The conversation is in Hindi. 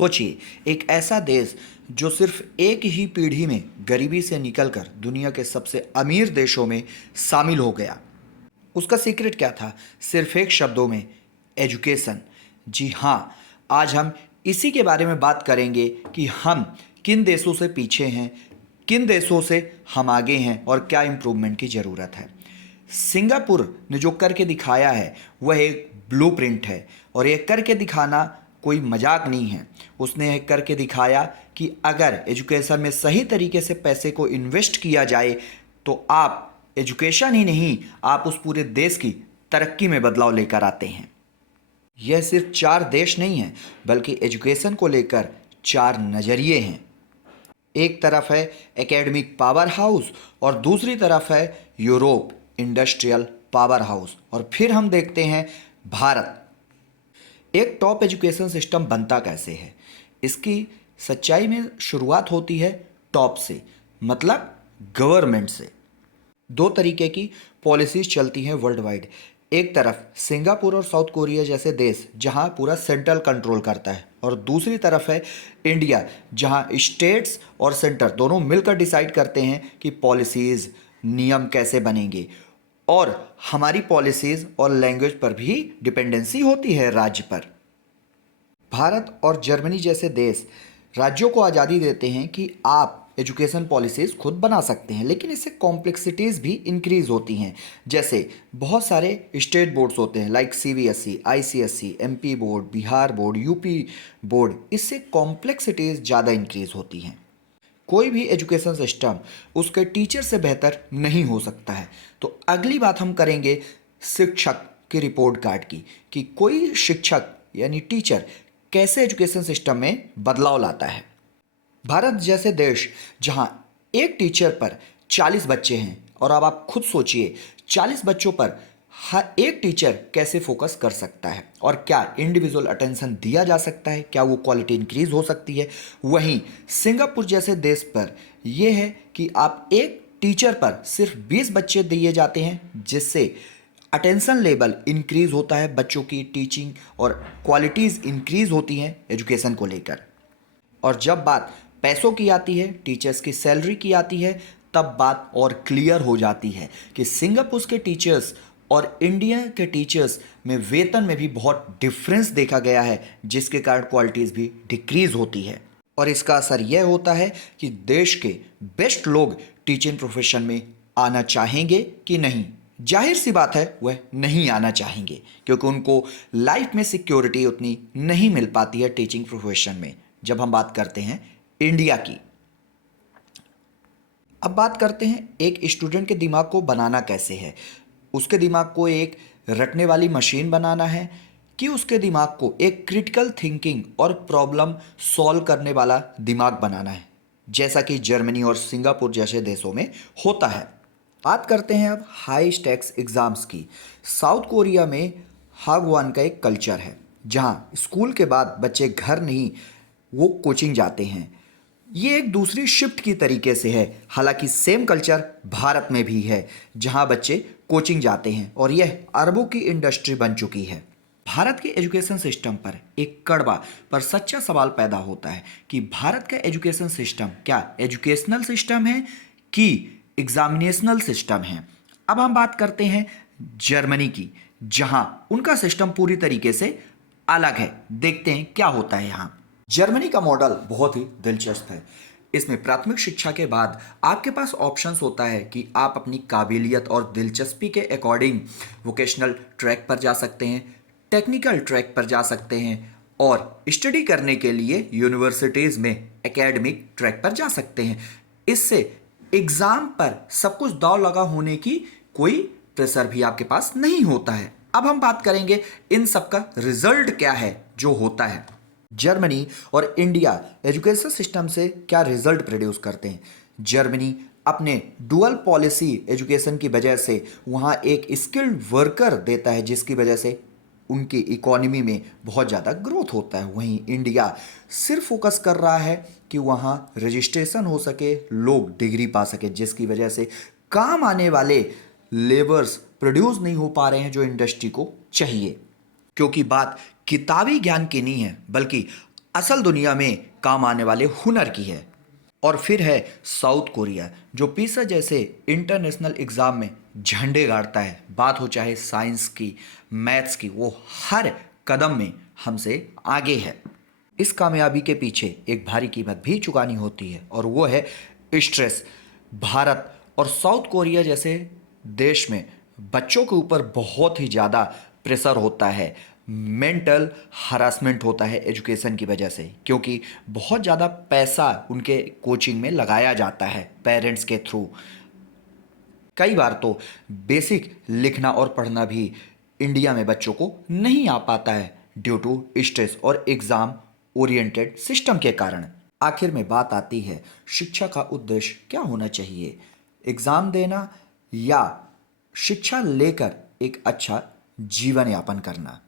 सोचिए, एक ऐसा देश जो सिर्फ एक ही पीढ़ी में गरीबी से निकलकर दुनिया के सबसे अमीर देशों में शामिल हो गया। उसका सीक्रेट क्या था? सिर्फ एक शब्दों में, एजुकेशन। जी हाँ, आज हम इसी के बारे में बात करेंगे कि हम किन देशों से पीछे हैं, किन देशों से हम आगे हैं और क्या इम्प्रूवमेंट की ज़रूरत है। सिंगापुर ने जो करके दिखाया है वह एक ब्लूप्रिंट है, और यह करके दिखाना कोई मजाक नहीं है। उसने यह करके दिखाया कि अगर एजुकेशन में सही तरीके से पैसे को इन्वेस्ट किया जाए तो आप एजुकेशन ही नहीं, आप उस पूरे देश की तरक्की में बदलाव लेकर आते हैं। यह सिर्फ 4 देश नहीं है, बल्कि एजुकेशन को लेकर 4 नज़रिए हैं। एक तरफ है एकेडमिक पावर हाउस और दूसरी तरफ है यूरोप इंडस्ट्रियल पावर हाउस, और फिर हम देखते हैं भारत। एक टॉप एजुकेशन सिस्टम बनता कैसे है? इसकी सच्चाई में शुरुआत होती है टॉप से, मतलब गवर्नमेंट से। 2 तरीके की पॉलिसीज चलती हैं वर्ल्ड वाइड। एक तरफ सिंगापुर और साउथ कोरिया जैसे देश जहां पूरा सेंट्रल कंट्रोल करता है, और दूसरी तरफ है इंडिया जहां स्टेट्स और सेंटर दोनों मिलकर डिसाइड करते हैं कि पॉलिसीज, नियम कैसे बनेंगे। और हमारी पॉलिसीज और लैंग्वेज पर भी डिपेंडेंसी होती है राज्य पर। भारत और जर्मनी जैसे देश राज्यों को आज़ादी देते हैं कि आप एजुकेशन पॉलिसीज़ खुद बना सकते हैं, लेकिन इससे कॉम्प्लेक्सिटीज़ भी इंक्रीज़ होती हैं। जैसे बहुत सारे स्टेट बोर्ड्स होते हैं, like CBSE, ICSE, MP board, Bihar board, UP board. इससे कॉम्प्लेक्सिटीज़ ज़्यादा इंक्रीज़ होती हैं। कोई भी एजुकेशन सिस्टम उसके टीचर से बेहतर नहीं हो सकता है। तो अगली बात हम करेंगे शिक्षक के रिपोर्ट कार्ड की, कि कोई शिक्षक यानी टीचर कैसे एजुकेशन सिस्टम में बदलाव लाता है। भारत जैसे देश जहां एक टीचर पर 40 बच्चे हैं, और अब आप खुद सोचिए 40 बच्चों पर हर एक टीचर कैसे फोकस कर सकता है, और क्या इंडिविजुअल अटेंशन दिया जा सकता है, क्या वो क्वालिटी इंक्रीज हो सकती है। वहीं सिंगापुर जैसे देश पर यह है कि आप एक टीचर पर सिर्फ 20 बच्चे दिए जाते हैं, जिससे अटेंशन लेवल इंक्रीज होता है, बच्चों की टीचिंग और क्वालिटीज़ इंक्रीज होती हैं एजुकेशन को लेकर। और जब बात पैसों की आती है, टीचर्स की सैलरी की आती है, तब बात और क्लियर हो जाती है कि सिंगापुर के टीचर्स और इंडिया के टीचर्स में वेतन में भी बहुत डिफरेंस देखा गया है, जिसके कारण क्वालिटीज़ भी डिक्रीज होती है। और इसका असर यह होता है कि देश के बेस्ट लोग टीचिंग प्रोफेशन में आना चाहेंगे कि नहीं। जाहिर सी बात है, वह नहीं आना चाहेंगे, क्योंकि उनको लाइफ में सिक्योरिटी उतनी नहीं मिल पाती है टीचिंग प्रोफेशन में। जब हम बात करते हैं इंडिया की, अब बात करते हैं एक स्टूडेंट के दिमाग को बनाना कैसे है। उसके दिमाग को एक रटने वाली मशीन बनाना है, कि उसके दिमाग को एक क्रिटिकल थिंकिंग और प्रॉब्लम सॉल्व करने वाला दिमाग बनाना है, जैसा कि जर्मनी और सिंगापुर जैसे देशों में होता है। बात करते हैं अब हाई स्टेक्स एग्ज़ाम्स की। साउथ कोरिया में हागवान का एक कल्चर है, जहां स्कूल के बाद बच्चे घर नहीं, वो कोचिंग जाते हैं। ये एक दूसरी शिफ्ट की तरीके से है। हालांकि सेम कल्चर भारत में भी है, जहां बच्चे कोचिंग जाते हैं, और यह अरबों की इंडस्ट्री बन चुकी है। भारत के एजुकेशन सिस्टम पर एक कड़वा पर सच्चा सवाल पैदा होता है कि भारत का एजुकेशन सिस्टम क्या एजुकेशनल सिस्टम है कि एग्जामिनेशनल सिस्टम है। अब हम बात करते हैं जर्मनी की, जहां उनका सिस्टम पूरी तरीके से अलग है। देखते हैं क्या होता है यहाँ। जर्मनी का मॉडल बहुत ही दिलचस्प है। इसमें प्राथमिक शिक्षा के बाद आपके पास ऑप्शंस होता है कि आप अपनी काबिलियत और दिलचस्पी के अकॉर्डिंग वोकेशनल ट्रैक पर जा सकते हैं, टेक्निकल ट्रैक पर जा सकते हैं, और स्टडी करने के लिए यूनिवर्सिटीज़ में एकेडमिक ट्रैक पर जा सकते हैं। इससे एग्ज़ाम पर सब कुछ दांव लगा होने की कोई प्रेशर भी आपके पास नहीं होता है। अब हम बात करेंगे इन सब का रिजल्ट क्या है जो होता है। जर्मनी और इंडिया एजुकेशन सिस्टम से क्या रिजल्ट प्रोड्यूस करते हैं। जर्मनी अपने डुअल पॉलिसी एजुकेशन की वजह से वहाँ एक स्किल्ड वर्कर देता है, जिसकी वजह से उनकी इकोनॉमी में बहुत ज़्यादा ग्रोथ होता है। वहीं इंडिया सिर्फ फोकस कर रहा है कि वहाँ रजिस्ट्रेशन हो सके, लोग डिग्री पा सके, जिसकी वजह से काम आने वाले लेबर्स प्रोड्यूस नहीं हो पा रहे हैं जो इंडस्ट्री को चाहिए। क्योंकि बात किताबी ज्ञान की नहीं है, बल्कि असल दुनिया में काम आने वाले हुनर की है। और फिर है साउथ कोरिया, जो पीसा जैसे इंटरनेशनल एग्जाम में झंडे गाड़ता है। बात हो चाहे साइंस की, मैथ्स की, वो हर कदम में हमसे आगे है। इस कामयाबी के पीछे एक भारी कीमत भी चुकानी होती है, और वो है स्ट्रेस। भारत और साउथ कोरिया जैसे देश में बच्चों के ऊपर बहुत ही ज़्यादा प्रेशर होता है, मेंटल हरासमेंट होता है एजुकेशन की वजह से, क्योंकि बहुत ज़्यादा पैसा उनके कोचिंग में लगाया जाता है पेरेंट्स के थ्रू। कई बार तो बेसिक लिखना और पढ़ना भी इंडिया में बच्चों को नहीं आ पाता है, ड्यू टू स्ट्रेस और एग्ज़ाम ओरिएंटेड सिस्टम के कारण। आखिर में बात आती है, शिक्षा का उद्देश्य क्या होना चाहिए? एग्ज़ाम देना या शिक्षा लेकर एक अच्छा जीवन यापन करना?